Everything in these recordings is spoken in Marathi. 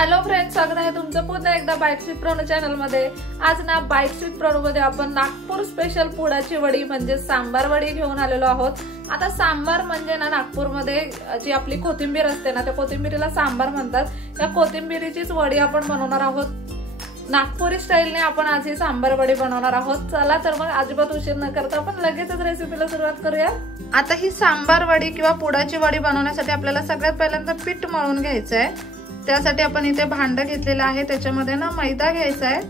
हॅलो फ्रेंड्स, स्वागत आहे तुमचं पुन्हा एकदा बाईट स्वीट प्रोनो चॅनल मध्ये। आज ना बाईट स्वीट प्रोनो मध्ये आपण नागपूर स्पेशल पुडाची वडी म्हणजे सांबार वडी घेऊन आलेलो आहोत। आता सांबार म्हणजे ना नागपूर मध्ये जी आपली कोथिंबीर असते ना, त्या कोथिंबीरीला सांबार म्हणतात। या कोथिंबीरीचीच वडी आपण बनवणार आहोत। नागपुरी स्टाईलने आपण आज ही सांबार वडी बनवणार आहोत। चला तर मग अजिबात उशीर न करता आपण लगेचच रेसिपीला सुरुवात करूया। आता ही सांबार वडी किंवा पुडाची वडी बनवण्यासाठी आपल्याला सगळ्यात पहिल्यांदा पीठ मळून घ्यायचं आहे। त्यासाठी आपण इथे भांड घेतलेला आहे, त्याच्यामध्ये ना मैदा घ्यायचा आहे।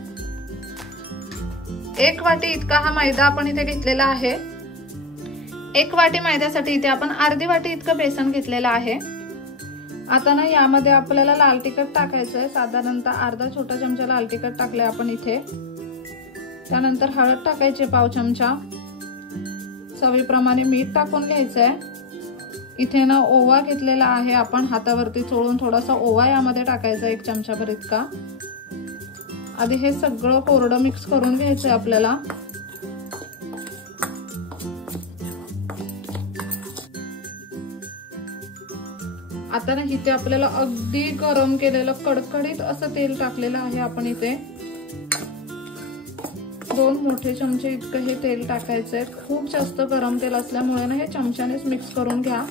1 वाटी इतका हा मैदा आपण इथे घेतलेला आहे। 1 वाटी मैद्यासाठी इथे आपण अर्धी वाटी इतकं बेसन घेतलेलं आहे। आता ना यामध्ये आपल्याला लाल तिखट टाकायचं आहे, साधारणतः अर्धा छोटा चमचा लाल तिखट टाकले आपण इथे। त्यानंतर हळद टाकायची पाव चमचा, चवीप्रमाणे मीठ टाकून घ्यायचं आहे। इथे ना ओवा घेतलेला आहे, आपण हातावरती चोळून थोडासा ओवा यामध्ये टाकायचा 1 चमचाभर इतका। आधी हे सगळं कोरडं मिक्स करून घ्यायचं आपल्याला। आता ना इथे आपल्याला अगदी गरम केलेलं कडकडीत असं तेल टाकलेलं आहे आपण इथे। 2 मोठे चमचे इतकं हे तेल टाकायचंय। खूप जास्त गरम तेल असल्यामुळे ना हे चमच्यानेच मिक्स करून घ्या।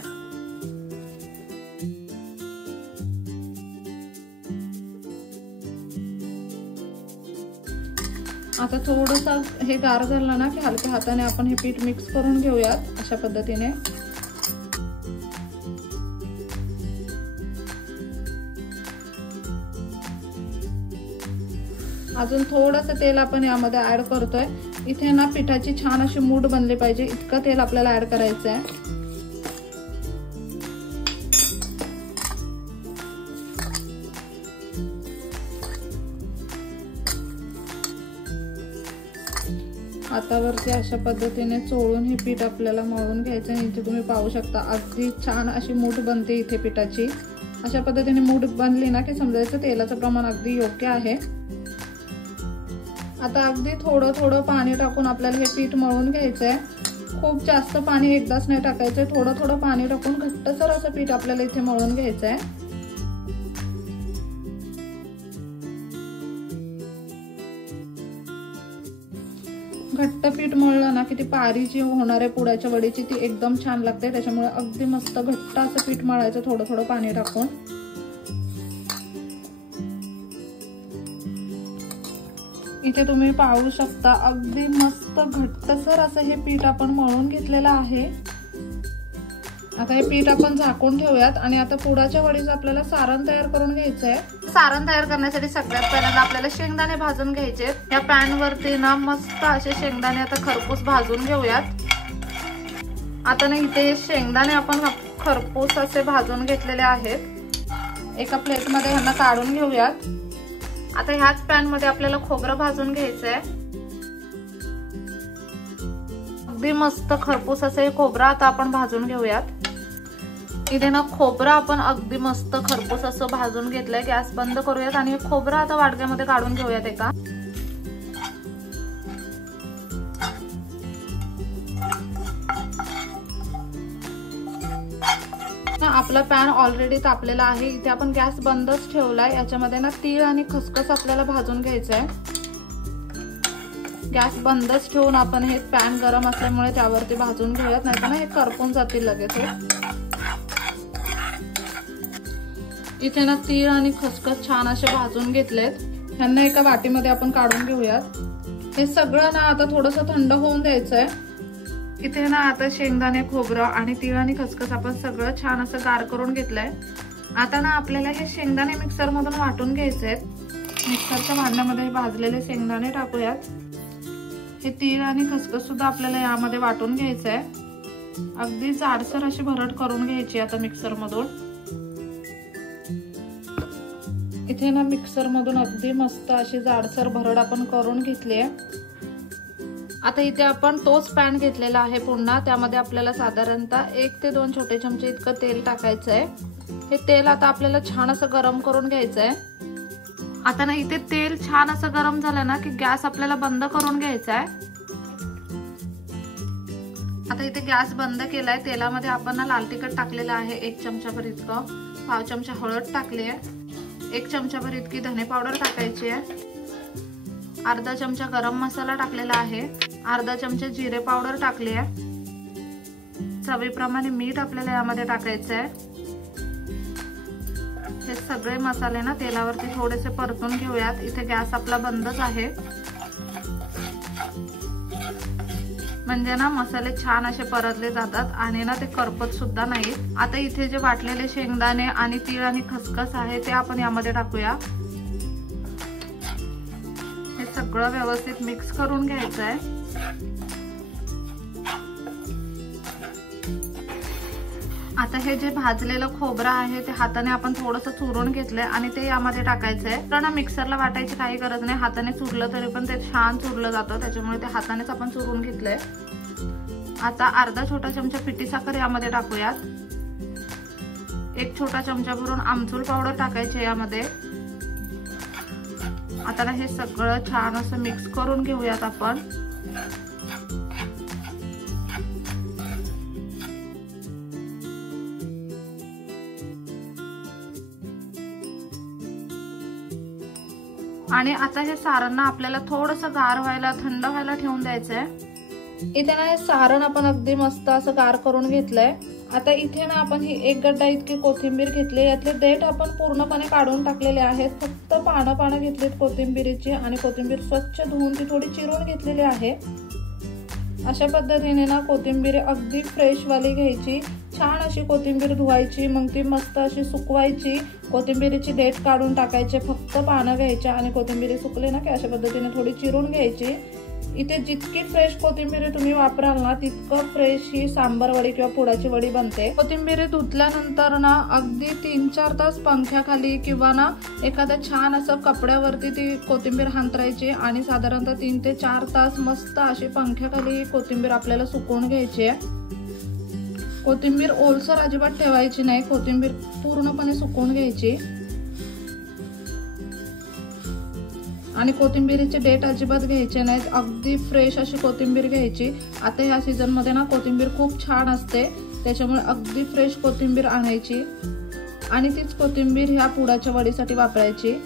आता थोडंसं हे गार झालं ना की हलक्या हाताने आपण हे पीठ मिक्स करून घेऊयात अशा पद्धतीने। अजून थोडंसं तेल आपण यामध्ये ऍड करतोय। इथे ना पिठाची छान अशी मूठ बनली पाहिजे इतकं तेल आपल्याला ऍड करायचं आहे। हातावरती अशा पद्धतीने चोळून हे पीठ आपल्याला मळून घ्यायचं आहे। इथे तुम्ही पाहू शकता अगदी छान अशी मूठ बनते इथे पिठाची। अशा पद्धतीने मूठ बनली ना की समजायचं तेलाचं प्रमाण अगदी योग्य आहे। आता अगदी थोडं थोडं पाणी टाकून आपल्याला हे पीठ मळून घ्यायचंय। खूप जास्त पाणी एकदाच नाही टाकायचंय, थोडं थोडं पाणी टाकून घट्टसर असं पीठ आपल्याला इथे मळून घ्यायचंय। घट्ट पीठ मळलं ना की ती पारी जी होणार आहे पुडाच्या वडीची ती एकदम छान लागते। त्याच्यामुळे अगदी मस्त घट्ट असं पीठ मळायचं थोडं थोडं पाणी टाकून। इथे तुम्ही पाहू शकता अगदी मस्त घट्टसर असं हे पीठ आपण मळून घेतलेलं आहे। आता हे पीठ आपण झाकून ठेवूयात आणि आता पुडाच्या वडीचं आपल्याला सारण तयार करून घ्यायचंय। सारण तयार करण्यासाठी सगळ्यात पहिल्यांदा आपल्याला शेंगदाणे भाजून घ्यायचे। या पॅन वरती ना मस्त असे शेंगदाणे आता खरपूस भाजून घेऊयात। आता ना इथे शेंगदाणे आपण खरपूस असे भाजून घेतलेले आहेत। एका प्लेट मध्ये ह्यांना काढून घेऊयात। आता ह्याच पॅन मध्ये आपल्याला खोबरं भाजून घ्यायचंय। अगदी मस्त खरपूस असे खोबरं आता आपण भाजून घेऊयात। इथे ना खोबरं आपण अगदी मस्त खरपूस असं भाजून घेतलंय। गॅस बंद करूयात आणि खोबरं आता वाटक्यामध्ये काढून घेऊयात एका। आपला पॅन ऑलरेडी तापलेला आहे। इथे आपण गॅस बंदच ठेवलाय। याच्यामध्ये ना तीळ आणि खसखस आपल्याला भाजून घ्यायचंय। गॅस बंदच ठेवून आपण हे पॅन गरम असल्यामुळे त्यावरती भाजून घेऊयात, नाहीतर ना हे करपून जातील लगेच। इथे ना तीळ आणि खसखस छान असे भाजून घेतलेत। ह्यांना एका वाटीमध्ये आपण काढून घेऊयात। हे सगळं ना आता थोडंसं थंड होऊन द्यायचंय। इथे ना आता शेंगदाणे खोबरं आणि तीळ आणि खसखस आपण सगळं छान असं गार करून घेतलंय। आता ना आपल्याला हे शेंगदाणे मिक्सर मधून वाटून घ्यायचे आहेत। मिक्सरच्या भांड्यामध्ये भाजलेले शेंगदाणे टाकूयात। हे तीळ आणि खसखस सुद्धा आपल्याला यामध्ये वाटून घ्यायचंय। अगदी जाडसर अशी भरड करून घ्यायची आता मिक्सर मधून। इथे ना मिक्सर मधून अगदी मस्त अशी जाडसर भरड आपण करून घेतली आहे। आता इथे आपण तोच पॅन घेतलेला आहे पुन्हा, त्यामध्ये आपल्याला साधारणतः 1 ते 2 छोटे चमचे इतकं तेल टाकायचं आहे। हे तेल आता आपल्याला छान असं गरम करून घ्यायचं आहे। आता ना इथे तेल छान असं गरम झालं ना की गॅस आपल्याला बंद करून घ्यायचा आहे। आता इथे गॅस बंद केलाय। तेलामध्ये आपण ना लाल तिखट टाकलेलं आहे 1 चमचाभर इतकं, पाव चमचा हळद टाकली आहे। 1 चमचाभर इतकी धने पावडर टाकायची आहे, अर्धा चमचा गरम मसाला टाकलेला आहे, अर्धा चमचा जिरे पावडर टाकली आहे, चवीप्रमाणे मीठ आपल्याला यामध्ये टाकायचं आहे। हे सगळे मसाले ना तेलावरती थोडेसे परतून घेऊयात। इथे गॅस आपला बंदच आहे, म्हणजे ना मसाले छान असे परतले जातात आणि ना ते करपत सुद्धा नाही। आता इथे जे वाटलेले शेंगदाणे आणि तीळ आणि खसखस आहे ते आपण यामध्ये टाकूया। हे सगळं व्यवस्थित मिक्स करून घ्यायचं आहे। आता हे जे भाजलेलं खोबरं आहे ते हाताने आपण थोडंसं चुरून घेतलंय आणि ते यामध्ये टाकायचंय। कारण मिक्सरला वाटायची काही गरज नाही, हाताने चुरलं तरी पण ते छान चुरलं जातं, त्याच्यामुळे ते हातानेच आपण चुरून घेतलंय। आता अर्धा छोटा चमचा पिठी साखर यामध्ये टाकूयात, 1 छोटा चमचा भरून आमचूर पावडर टाकायचे यामध्ये। आता हे सगळं छान असं मिक्स करून घेऊयात आपण। आणि आता हे सारण ना आपल्याला थोडंसं गार व्हायला, थंड व्हायला ठेवून द्यायचंय। इथे ना हे सारण आपण अगदी मस्त असं गार करून घेतलंय। आता इथे ना आपण ही 1 गड्डा इतकी कोथिंबीर घेतली, यातले देठ आपण पूर्णपणे काढून टाकलेले आहेत, फक्त पानं घेतलीत कोथिंबीरीची आणि कोथिंबीर स्वच्छ धुवून ती थोडी चिरून घेतलेली आहे। अशा पद्धतीने ना कोथिंबीर अगदी फ्रेश वाली घ्यायची, छान अशी कोथिंबीर धुवायची, मग ती मस्त अशी सुकवायची, कोथिंबीरीची देठ काढून टाकायचे, फक्त पानं घ्यायचे आणि कोथिंबीर सुकली ना की अशा पद्धतीने थोडी चिरून घ्यायची। इथे जितकी फ्रेश कोथिंबीर तुम्ही वापराल ना तितकं फ्रेश ही सांबार वडी किंवा पुडाची वडी बनते। कोथिंबीर धुतल्यानंतर ना अगदी 3-4 तास पंख्याखाली किंवा ना एखाद्या छान असं कपड्यावरती ती कोथिंबीर हांतरायची आणि साधारणतः 3 ते 4 तास मस्त अशी पंख्याखाली कोथिंबीर आपल्याला सुकवून घ्यायची आहे। कोथिंबीर ओलसर अजिबात ठेवायची नाही, कोथिंबीर पूर्णपणे सुकवून घ्यायची आणि कोथिंबीरीचे देठ अजिबात घ्यायचे नाहीत, अगदी फ्रेश अशी कोथिंबीर घ्यायची। आता ह्या सीझन मध्ये ना कोथिंबीर खूप छान असते, त्याच्यामुळे अगदी फ्रेश कोथिंबीर आणायची आणि तीच कोथिंबीर ह्या पुडाच्या वडीसाठी वापरायची।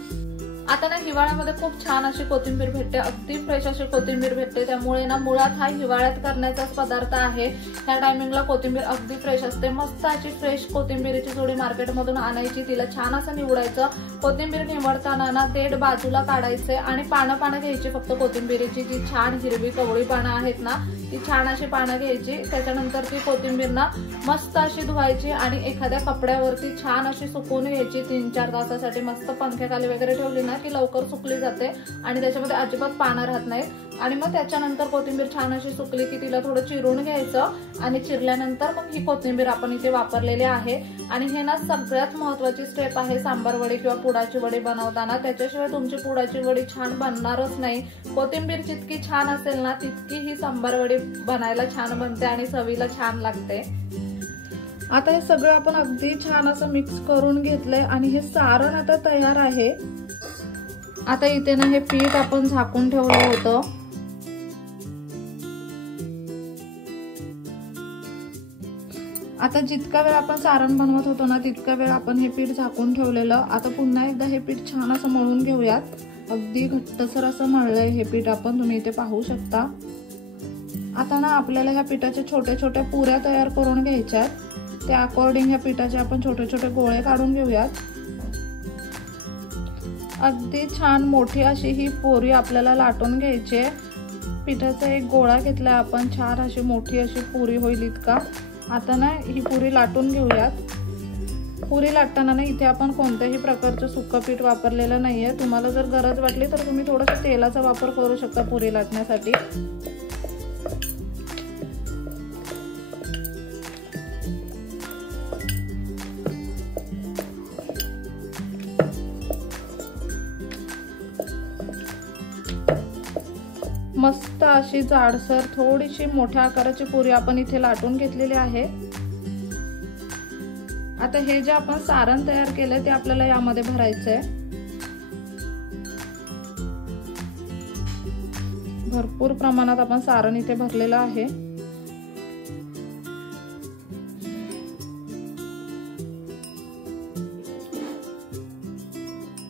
आता ना हिवाळ्यामध्ये खूप छान अशी कोथिंबीर भेटते, अगदी फ्रेश अशी कोथिंबीर भेटते, त्यामुळे ना मुळात हा हिवाळ्यात करण्याचाच पदार्थ आहे। त्या टायमिंगला कोथिंबीर अगदी फ्रेश असते, मस्त अशी फ्रेश कोथिंबीरीची जोडी मार्केटमधून आणायची, तिला छान असं निवडायचं। कोथिंबीर निवडताना ना देठ बाजूला काढायचे आणि पानं घ्यायची, फक्त कोथिंबीरीची जी छान हिरवी कवळी पानं आहेत ना ती छान अशी पानं घ्यायची। त्याच्यानंतर ती कोथिंबीर ना मस्त अशी धुवायची आणि एखाद्या कपड्यावरती छान अशी सुकवून घ्यायची। 3-4 तासासाठी मस्त पंख्याखाली वगैरे ठेवली ना की लवकर सुकली जाते आणि त्याच्यामध्ये अजिबात पानं राहत नाहीत। आणि मग त्याच्यानंतर कोथिंबीर छान अशी सुकली की तिला थोडं चिरून घ्यायचं आणि चिरल्यानंतर मग ही कोथिंबीर आपण इथे वापरलेली आहे। आणि हे ना सगळ्यात महत्त्वाची स्टेप आहे सांबार वडी किंवा पुडाची वडी बनवताना, त्याच्याशिवाय तुमची पुडाची वडी छान बनणारच नाही। कोथिंबीर जितकी छान असेल ना तितकी ही सांबार वडी बनायला छान बनते आणि चवीला छान लागते। आता हे सगळं आपण अगदी छान असं मिक्स करून घेतलंय आणि हे सारण आता तयार आहे। आता इथे ना हे पीठ आपण झाकून ठेवलं होतं, आता जितका वेळ आपण सारण बनवत होतो ना तितका वेळ आपण हे पीठ झाकून ठेवलेलं। आता पुन्हा एकदा हे पीठ छान असं मळून घेऊयात, अगदी घट्टसर असं मळलंय हे पीठ आपण, तुम्ही इथे पाहू शकता। आता ना आपल्याला ह्या पिठाच्या छोट्या छोट्या पुऱ्या तयार करून घ्यायच्यात, त्या अकॉर्डिंग ह्या पिठाचे आपण छोटे छोटे गोळे काढून घेऊयात। अगदी छान मोठी अशी ही पुरी आपल्याला लाटून घ्यायची आहे। पिठाचा एक गोळा घेतला आपण, छान अशी मोठी अशी पुरी होईल इतका। आता ना ही पुरी लाटून घेऊयात। पुरी लाटताना ना इथे आपण कोणत्याही प्रकारचं सुक्कं पीठ वापरलेलं नाहीये, तुम्हाला जर गरज वाटली तर तुम्ही थोडंसं तेलाचा वापर करू शकता पुरी लाटण्यासाठी। मस्त अशी जाडसर थोडीशी मोठ्या आकाराची पुरी आपण इथे लाटून घेतलेली आहे। आता हे जे आपण सारण तयार केलंय ते आपल्याला यामध्ये भरायचंय। भरपूर प्रमाणात आपण सारण इथे भरलेलं आहे।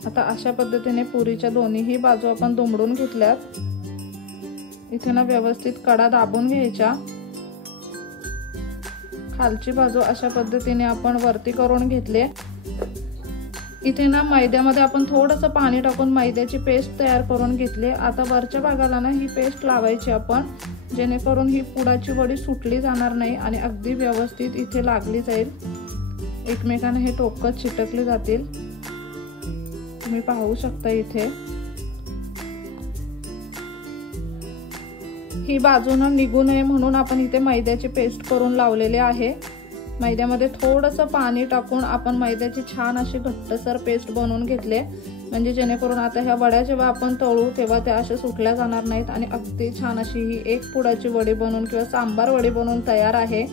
आता अशा पद्धतीने पुरीच्या दोन्हीही बाजू आपण दुमडून घेतल्यात। इथे ना व्यवस्थित कडा दाबून घ्यायच्या। खालची बाजू अशा पद्धतीने आपण वरती करून घेतले। इथे ना मैद्यामध्ये आपण थोडंसं पाणी टाकून मैद्याची पेस्ट तयार करून घेतली। आता वरच्या भागाला ना ही पेस्ट लावायची आपण, जेणेकरून ही पुडाची वडी सुटली जाणार नाही आणि अगदी व्यवस्थित इथे लागली जाईल, एकमेकांना हे टोकत चिटकले जातील। तुम्ही पाहू शकता इथे ही बाजूनं निघू नये म्हणून आपण इथे मैद्याची पेस्ट करून लावलेले आहे। मैद्यामध्ये थोडंसं पाणी टाकून आपण मैद्याची छान अशी घट्टसर पेस्ट बनवून घेतले, म्हणजे जेणेकरून आता ह्या वड्या जेव्हा आपण तळू तेव्हा त्या अशा सुटल्या जाणार नाहीत आणि अगदी छान अशी ही एक पुडाची वडी बनवून किंवा सांबार वडी बनवून तयार आहे।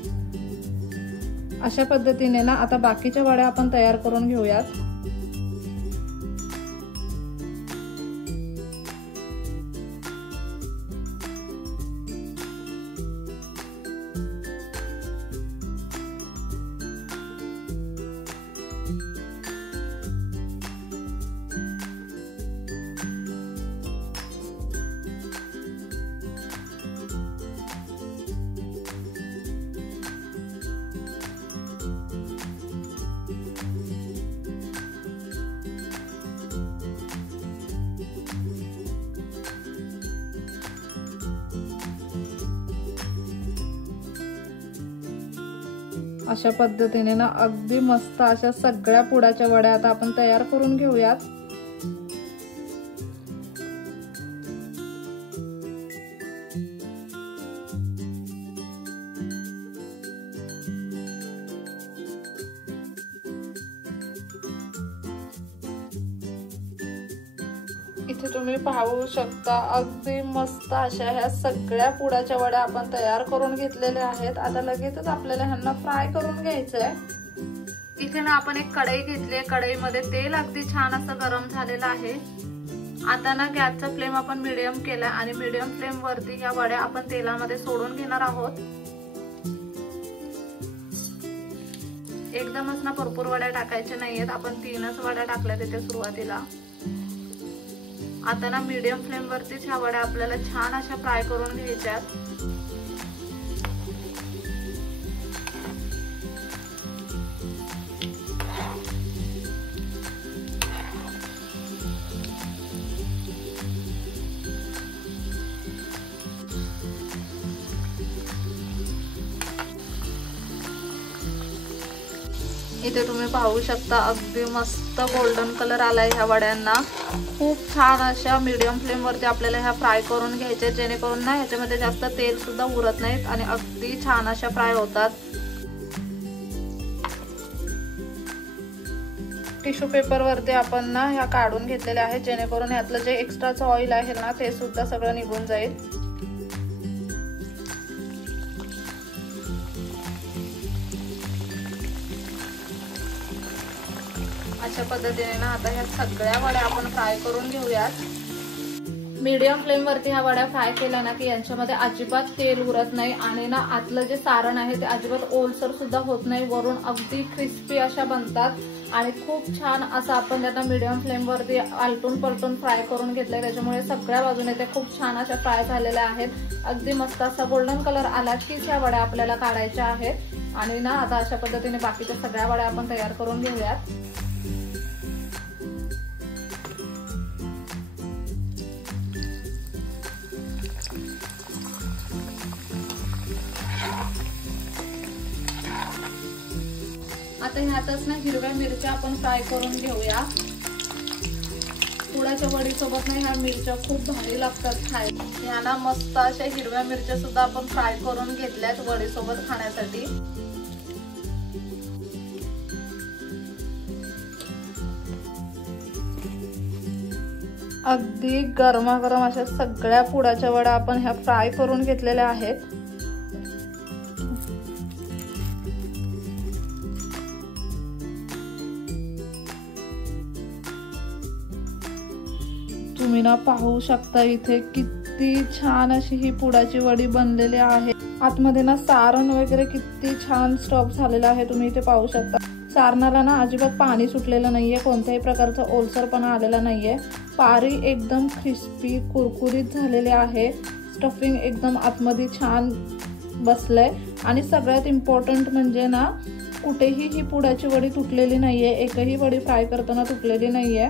अशा पद्धतीने ना आता बाकीच्या वड्या आपण तयार करून घेऊयात। अशा पद्धतीने ना अगदी मस्त अशा सगळ्या पुडाच्या वड्या आता आपण तयार करून घेऊयात। इथे तुम्ही पाहू शकता अगदी मस्त अशा ह्या सगळ्या पुडाच्या वड्या आपण तयार करून घेतलेल्या आहेत। आता लगेचच आपल्याला ह्यांना फ्राय करून घ्यायचंय। इथे ना आपण एक कढई घेतली आहे, कढईमध्ये तेल अगदी छान असं गरम झालेलं आहे। आता ना गॅसचा फ्लेम आपण मीडियम केला आणि मीडियम फ्लेम वरती ह्या वड्या आपण तेलामध्ये सोडून घेणार आहोत। एकदमच ना भरपूर वड्या टाकायच्या नाहीयेत, आपण 3च वड्या टाकल्या तिथे सुरुवातीला। आता ना मीडियम फ्लेम वरतीच ह्या वड्या आपल्याला छान अशा फ्राय करून घ्यायच्यात। इथे तुम्ही पाहू शकता अगदी मस्त गोल्डन कलर आलाय ह्या वड्यांना। खूप छान अशा मीडियम फ्लेम वरती आपल्याला ह्या फ्राय करून घ्यायच्या, जेणेकरून ना ह्याच्यामध्ये जास्त तेल सुद्धा उरत नाहीत आणि अगदी छान अशा फ्राय होतात। टिश्यू पेपर वरती आपण ना ह्या काढून घेतलेल्या आहेत, जेणेकरून ह्यातलं जे एक्स्ट्राचं ऑइल आहे ना ते सुद्धा सगळं निघून जाईल। अशा पद्धतीने ना आता ह्या सगळ्या वड्या आपण फ्राय करून घेऊयात। मीडियम फ्लेम वरती ह्या वड्या फ्राय केल्या ना की यांच्यामध्ये अजिबात तेल उरत नाही आणि ना आतलं जे सारण आहे ते अजिबात ओलसर सुद्धा होत नाही, वरून अगदी क्रिस्पी अशा बनतात आणि खूप छान असं आपण त्यांना मीडियम फ्लेम वरती आलटून पलटून फ्राय करून घेतलंय, त्याच्यामुळे सगळ्या बाजूने ते खूप छान अशा फ्राय झालेल्या आहेत। अगदी मस्त असा गोल्डन कलर आला कीच ह्या वड्या आपल्याला काढायच्या आहेत आणि ना आता अशा पद्धतीने बाकीच्या सगळ्या वड्या आपण तयार करून घेऊयात। आता ह्यातच ना हिरव्या मिरच्या आपण फ्राय करून घेऊया। पुडाच्या वडी सोबत ना ह्या मिरच्या खूप भारी लागतात खायला। ह्या ना मस्त अशा हिरव्या मिरच्या सुद्धा आपण फ्राय करून घेतल्यात वडी सोबत खाण्यासाठी। अगदी गरमागरम अशा सगळ्या पुडाच्या वड्या आपण ह्या फ्राय करून घेतलेल्या आहेत। तुम्ही ना पाहू शकता इथे किती छान अशी ही पुडाची वडी बनलेली आहे। आतमध्ये ना सारण वगैरे किती छान स्टफ झालेलं आहे, तुम्ही इथे पाहू शकता। सारणाला ना अजिबात पाणी सुटलेलं नाहीये, कोणत्याही प्रकारचा ओलसरपणा आलेला नाहीये। पारी एकदम क्रिस्पी कुरकुरीत झालेले आहे। स्टफिंग एकदम आतमध्ये छान बसलंय आणि सगळ्यात इम्पॉर्टंट म्हणजे ना कुठेही ही पुडाची वडी तुटलेली नाहीये, एकही वडी फ्राय करताना तुटलेली नाहीये।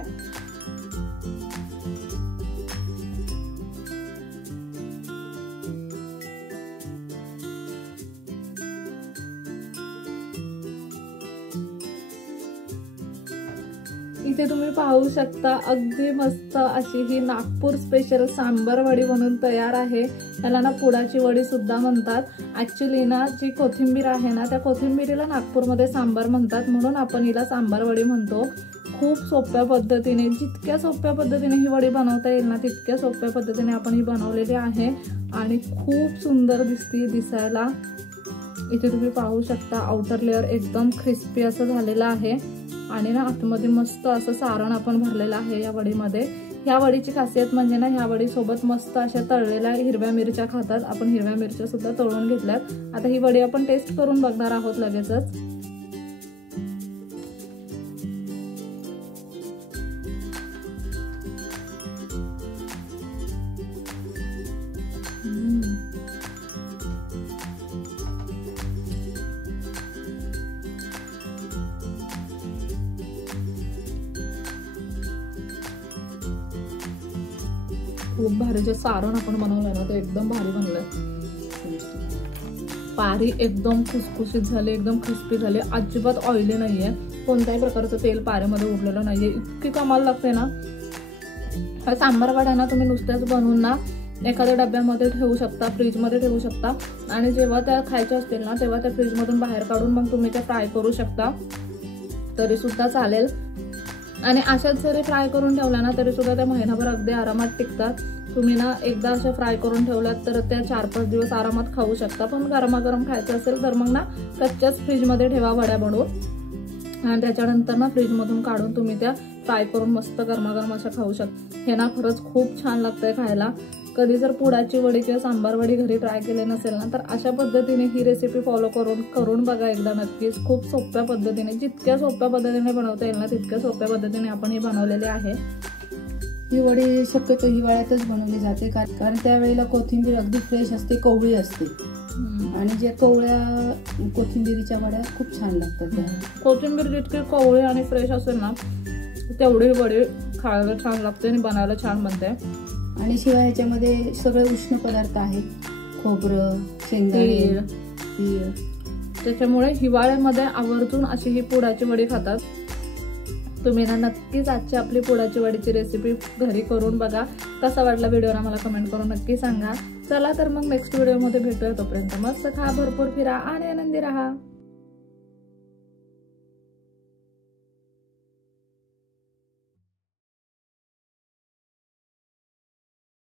इथे तुम्ही पाहू शकता अगदी मस्त अशी ही नागपूर स्पेशल सांबार वडी बनून तयार आहे। याला ना पुडाची वडी सुद्धा म्हणतात। ऍक्च्युली ना जी कोथिंबीर आहे ना त्या कोथिंबीरीला नागपूरमध्ये सांबार म्हणतात, म्हणून आपण हिला सांबार वडी म्हणतो। खूप सोप्या पद्धतीने, जितक्या सोप्या पद्धतीने ही वडी बनवता येईल ना तितक्या सोप्या पद्धतीने आपण ही बनवलेली आहे आणि खूप सुंदर दिसायला। इथे तुम्ही पाहू शकता आउटर लेअर एकदम क्रिस्पी असं झालेलं आहे आणि ना आतमध्ये मस्त असं सारण आपण भरलेलं आहे या वडीमध्ये। ह्या वडीची खासियत म्हणजे ना ह्या वडी सोबत मस्त अशा तळलेल्या हिरव्या मिरच्या खातात। आपण हिरव्या मिरच्या सुद्धा तळून घेतल्यात। आता ही वडी आपण टेस्ट करून बघणार आहोत लगेचच। खूप भारी जे सारण आपण बनवलंय ना ते एकदम भारी बनलंय। पारी एकदम खुसखुशीत झाली, एकदम क्रिस्पी झाली, अजिबात ऑइली नाहीये, कोणत्याही प्रकारचं तेल पाऱ्यामध्ये उडलेलं नाहीये। इतकी कमाल लागते ना। हा सांबार वडा ना तुम्ही नुसत्याच बनवून ना एखाद्या डब्यामध्ये ठेवू शकता, फ्रीजमध्ये ठेवू शकता आणि जेव्हा त्या खायच्या असतील ना तेव्हा त्या फ्रीजमधून बाहेर काढून मग तुम्ही त्या फ्राय करू शकता तरी सुद्धा चालेल। आणि अशाच जरी फ्राय करून ठेवल्या ना तरी सुद्धा त्या महिनाभर अगदी आरामात टिकतात। तुम्ही ना एकदा अशा फ्राय करून ठेवल्यात तर त्या 4-5 दिवस आरामात खाऊ शकता। पण गरमागरम खायचं असेल तर मग ना कच्च्याच फ्रीजमध्ये ठेवा वड्या बनवून आणि त्याच्यानंतर ना फ्रीजमधून काढून तुम्ही त्या फ्राय करून मस्त गरमागरम अशा खाऊ शकता। हे ना खरंच खूप छान लागतंय खायला। कधी जर पुडाची वडी किंवा सांबार वडी घरी ट्राय केले नसेल ना तर अशा पद्धतीने ही रेसिपी फॉलो करून बघा एकदा नक्कीच। खूप सोप्या पद्धतीने, जितक्या सोप्या पद्धतीने बनवता येईल ना तितक्या सोप्या पद्धतीने आपण ही बनवलेली आहे। ही वडी शक्यतो हिवाळ्यातच बनवली जाते कारण त्यावेळेला कोथिंबीर अगदी फ्रेश असते, कवळी असते आणि जे कवळ्या कोथिंबीरीच्या वड्या खूप छान लागतात। कोथिंबीर जितकी कवळी आणि फ्रेश असेल ना तेवढी वडी खायला छान लागते आणि बनायला छान बनते। आणि शिवाय ह्याच्यामध्ये सगळे उष्ण पदार्थ आहेत, खोबरं, शेंगदाणे, तीळ, त्याच्यामुळे हिवाळ्यामध्ये आवर्जून अशी ही पुडाची वडी खातात। तुम्ही ना नक्कीच आजची आपली पुडाची वडीची रेसिपी घरी करून बघा। कसा वाटला व्हिडिओ ना मला कमेंट करून नक्की सांगा। चला तर मग नेक्स्ट व्हिडिओमध्ये भेटूया, तोपर्यंत मस्त खा, भरपूर फिरा आणि आनंदी राहा।